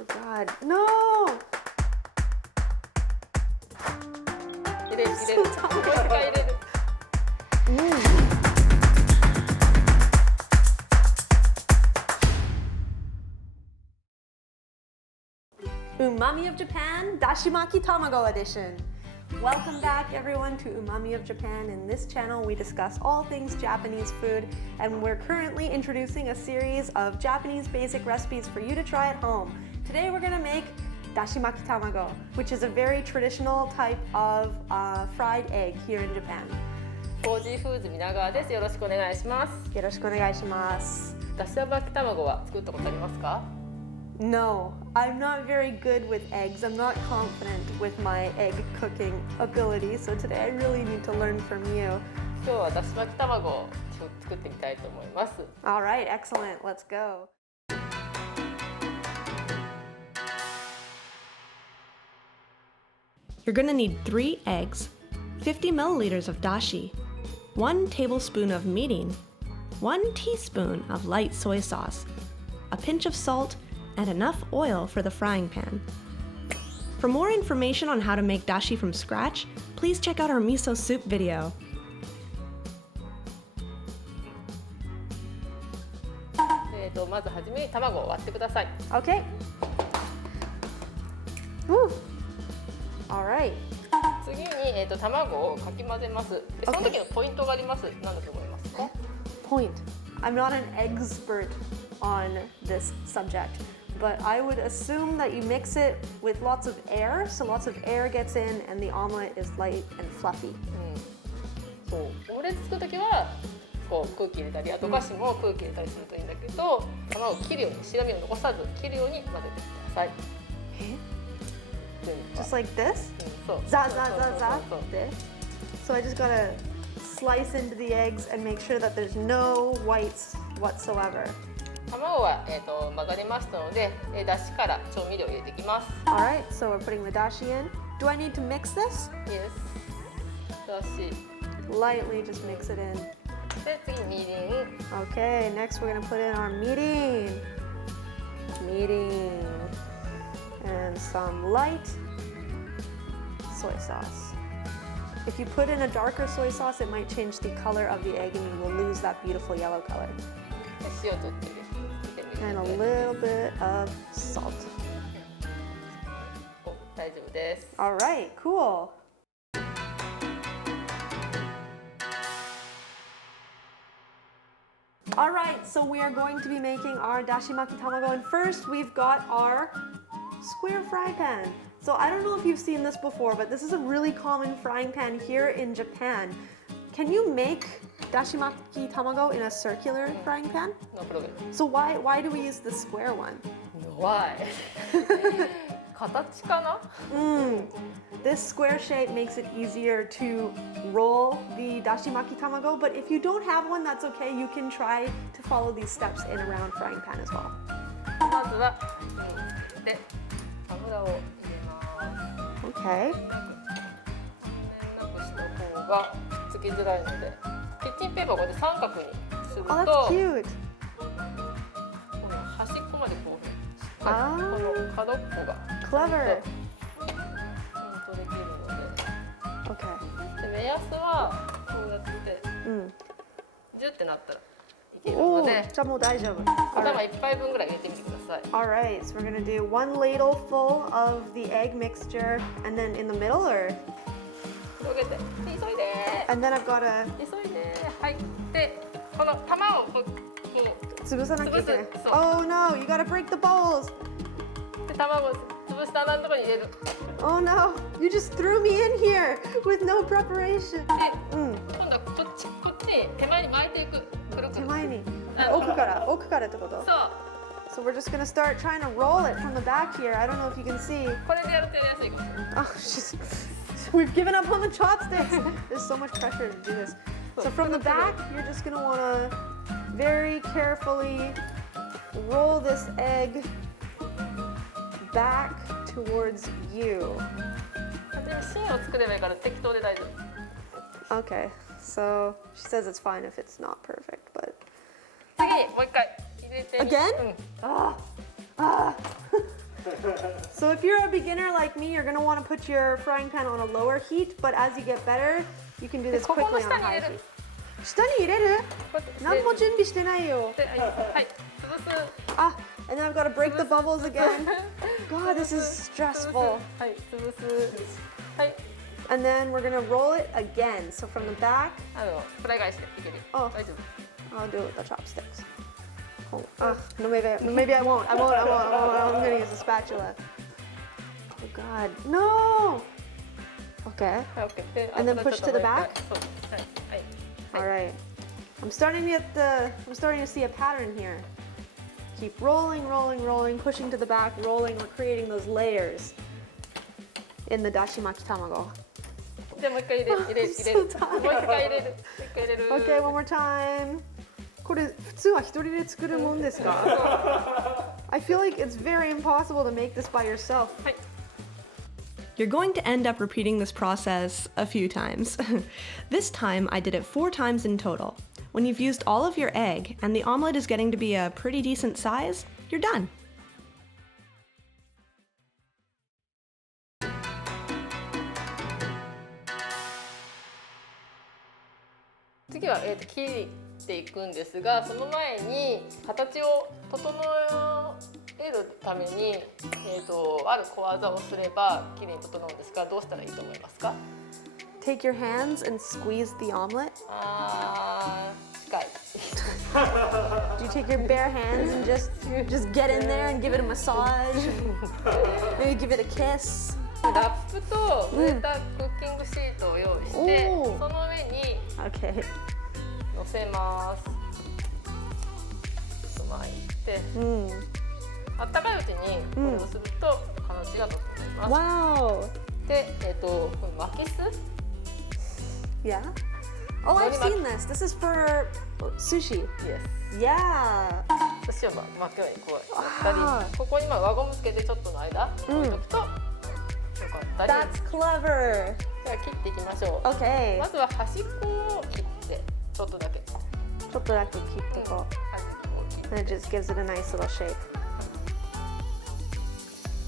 Oh God, no! 入れる。もう一回入れる。Umami of Japan, Dashimaki Tamago edition. Welcome back everyone to Umami of Japan. In this channel we discuss all things Japanese food, and we're currently introducing a series of Japanese basic recipes for you to try at home. Today we're gonna make Dashimaki Tamago, which is a very traditional type of fried egg here in Japan. コージーフーズ皆川です。よろしくお願いします。よろしくお願いします。だし巻き卵は作ったことありますか？ No, I'm not very good with eggs. I'm not confident with my egg cooking ability, so today I really need to learn from you. 今日はだし巻き卵を作ってみたいと思います。All right, excellent. Let's go. You're gonna need 3 eggs, 50 milliliters of dashi, 1 tablespoon of mirin, 1 teaspoon of light soy sauce, a pinch of salt, and enough oil for the frying pan. For more information on how to make dashi from scratch, please check out our miso soup video. まずはじめに卵を割ってください。Okay. Woo. All right. 次に卵をかき混ぜます。でその時のポイントがあります。何だと思いますか？ Point. I'm not an expert on this subject, but I would assume that you mix it with lots of air, so lots of air gets in and the omelet is light and fluffy. そう、オムレツ作る時はこう空気入れたり、あとお菓子も空気入れたりするといいんだけど、卵を切るように白身を残さず切るように混ぜてください。Just like this? そう。 Za za za za. So I just gotta slice into the eggs and make sure that there's no whites whatsoever. 卵は混ざりましたので、だしから調味料を入れていきます。All right, so we're putting the dashi in. Do I need to mix this? Yes. だし。Lightly just mix it in. で次みりん。Okay, next we're gonna put in our mirin. Mirin. And some light soy sauce. If you put in a darker soy sauce, it might change the color of the egg and you will lose that beautiful yellow color. で塩ちょっと入れて。And a little bit of salt. 大丈夫です。All right, cool. All right, so we are going to be making our Dashimaki Tamago, and first we've got our square fry pan. So I don't know if you've seen this before, but this is a really common frying pan here in Japan. Can you make Dashimaki Tamago in a circular frying pan? No problem. So why do we use the square one? Why? 形かな? This square shape makes it easier to roll the Dashimaki Tamago, but if you don't have one, that's okay. You can try to follow these steps in a round frying pan as well. まずはで油を入れます。 Okay. なくした方がつきづらいので、キッチンペーパーをこうやって三角にすると、 Oh, that's cute. この端っこまでこうしっかりこの角っこが Clever. 取れているので、 Okay. で目安はこうやってジュってなったらいけるので、じゃあもう大丈夫。頭一杯分ぐらい入れてみてください。 All right, so we're gonna do 1 ladle full of the egg mixture, and then in the middle, or 広げて、急いで。 and then I've got to 急いで。はい。で、この玉をこう潰さなきゃいけない。潰すそう Oh no, you gotta break the bowls. で卵を潰した穴のところに入れる。 Oh no, you just threw me in here with no preparation. で、今度はこっち手前に巻いていく。くるくる。手前に。奥からってこと？そう。 So we're just gonna start trying to roll it from the back here. I don't know if you can see. これでやるとやりやすいかもしれない。 Oh, we've given up on the chopsticks. There's so much pressure to do this. So from the back, you're just gonna wanna very carefully roll this egg back towards you. 芯を作ればいいから適当で大丈夫。 Okay, so she says it's fine if it's not perfect, but 次にもう一回入れて。 again? うん。Ah, So if you're a beginner like me, you're gonna want to put your frying pan on a lower heat, but as you get better, you can do this quickly on a high heat. 下に入れる？何も準備してないよ。はい、潰す。Ah, and then I've got to break the bubbles again. God, this is stressful. はい、潰す。はい。And then we're gonna roll it again. So from the back. フライ返しでいける。Oh, 大丈夫。 I'll do it with the chopsticks. Oh, no, maybe I won't. I'm gonna use a spatula. Oh God, no. Okay. And then push to the back. All right. I'm starting to see a pattern here. Keep rolling, rolling, rolling, pushing to the back, rolling. We're creating those layers in the Dashimaki Tamago. じゃあもう一回入れる。もう一回入れる。Okay, one more time. これ普通は一人で作るもんですか? I feel like it's very impossible to make this by yourself. You're going to end up repeating this process a few times. This time I did it 4 times in total. When you've used all of your egg and the omelet is getting to be a pretty decent size, you're done. 次は切っていくんですが、その前に形を整えるためにある小技をすればきれいに整うんですが、どうしたらいいと思いますか? Take your hands and squeeze the omelet. 近い。Do you take your bare hands and just get in there and give it a massage? Maybe give it a kiss? ラップと濡れたクッキングシートを用意して、その上に Okay. 乗せます。ちょっと巻いて、あったかいうちにこれをすると形が整います。Wow. で、巻きす Yeah. Oh, I've seen this. This is for sushi. Yes. Yeah. 寿司を巻くようにこうやったり、ここに輪ゴムつけてちょっとの間置いとくとよかったり。That's clever. では切っていきましょう。Okay. まずは端っこを切ってちょっとだけ。ちょっとだけ切ってこう。端っこを切って。And it just gives it a nice little shape.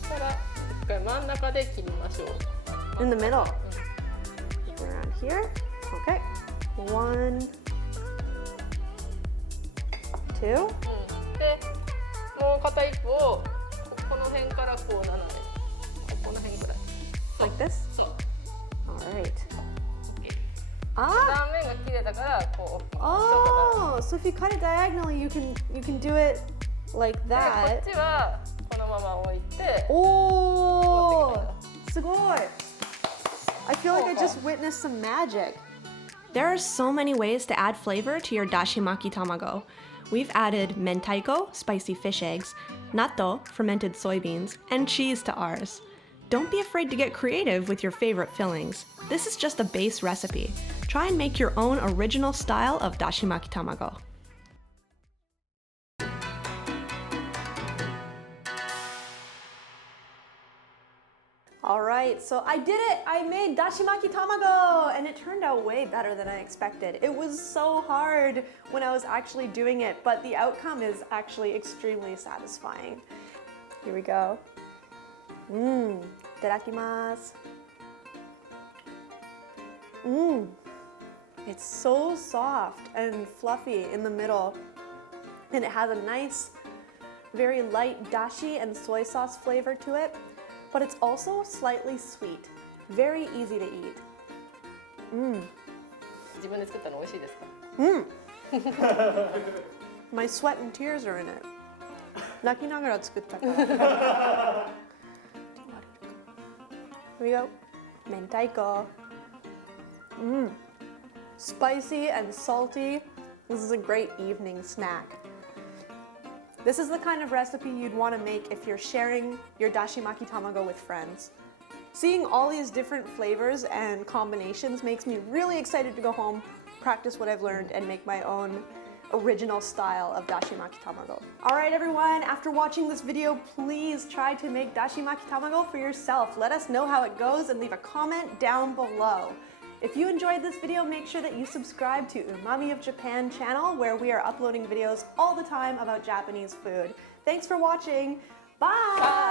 そしたら一回真ん中で切りましょう。In the middle. Around here. Okay. 1, 2. で、もう片一方をこの辺からこう斜め、この辺くらい。Like this? そう。All right.断面が切れたからこう。Oh, so if you cut it diagonally, you can do it like で、こ that. っちはこのまま置いて。Oh, すごい. I feel like I just witnessed some magic. There are so many ways to add flavor to your Dashimaki Tamago. We've added mentaiko, spicy fish eggs, natto, fermented soybeans, and cheese to ours. Don't be afraid to get creative with your favorite fillings. This is just a base recipe. Try and make your own original style of Dashimaki Tamago. All right, so I did it! I made Dashimaki Tamago! And it turned out way better than I expected. It was so hard when I was actually doing it, but the outcome is actually extremely satisfying. Here we go. Itadakimasu. It's so soft and fluffy in the middle. And it has a nice, very light dashi and soy sauce flavor to it. But it's also slightly sweet. Very easy to eat. 自分で作ったの美味しいですか? My sweat and tears are in it. 泣きながら作ったから. Here we go. Mentaiko. Spicy and salty. This is a great evening snack. This is the kind of recipe you'd want to make if you're sharing your Dashimaki Tamago with friends. Seeing all these different flavors and combinations makes me really excited to go home, practice what I've learned, and make my own original style of Dashimaki Tamago. All right, everyone, after watching this video, please try to make Dashimaki Tamago for yourself. Let us know how it goes and leave a comment down below. If you enjoyed this video, make sure that you subscribe to UMAMI of Japan channel, where we are uploading videos all the time about Japanese food. Thanks for watching. Bye!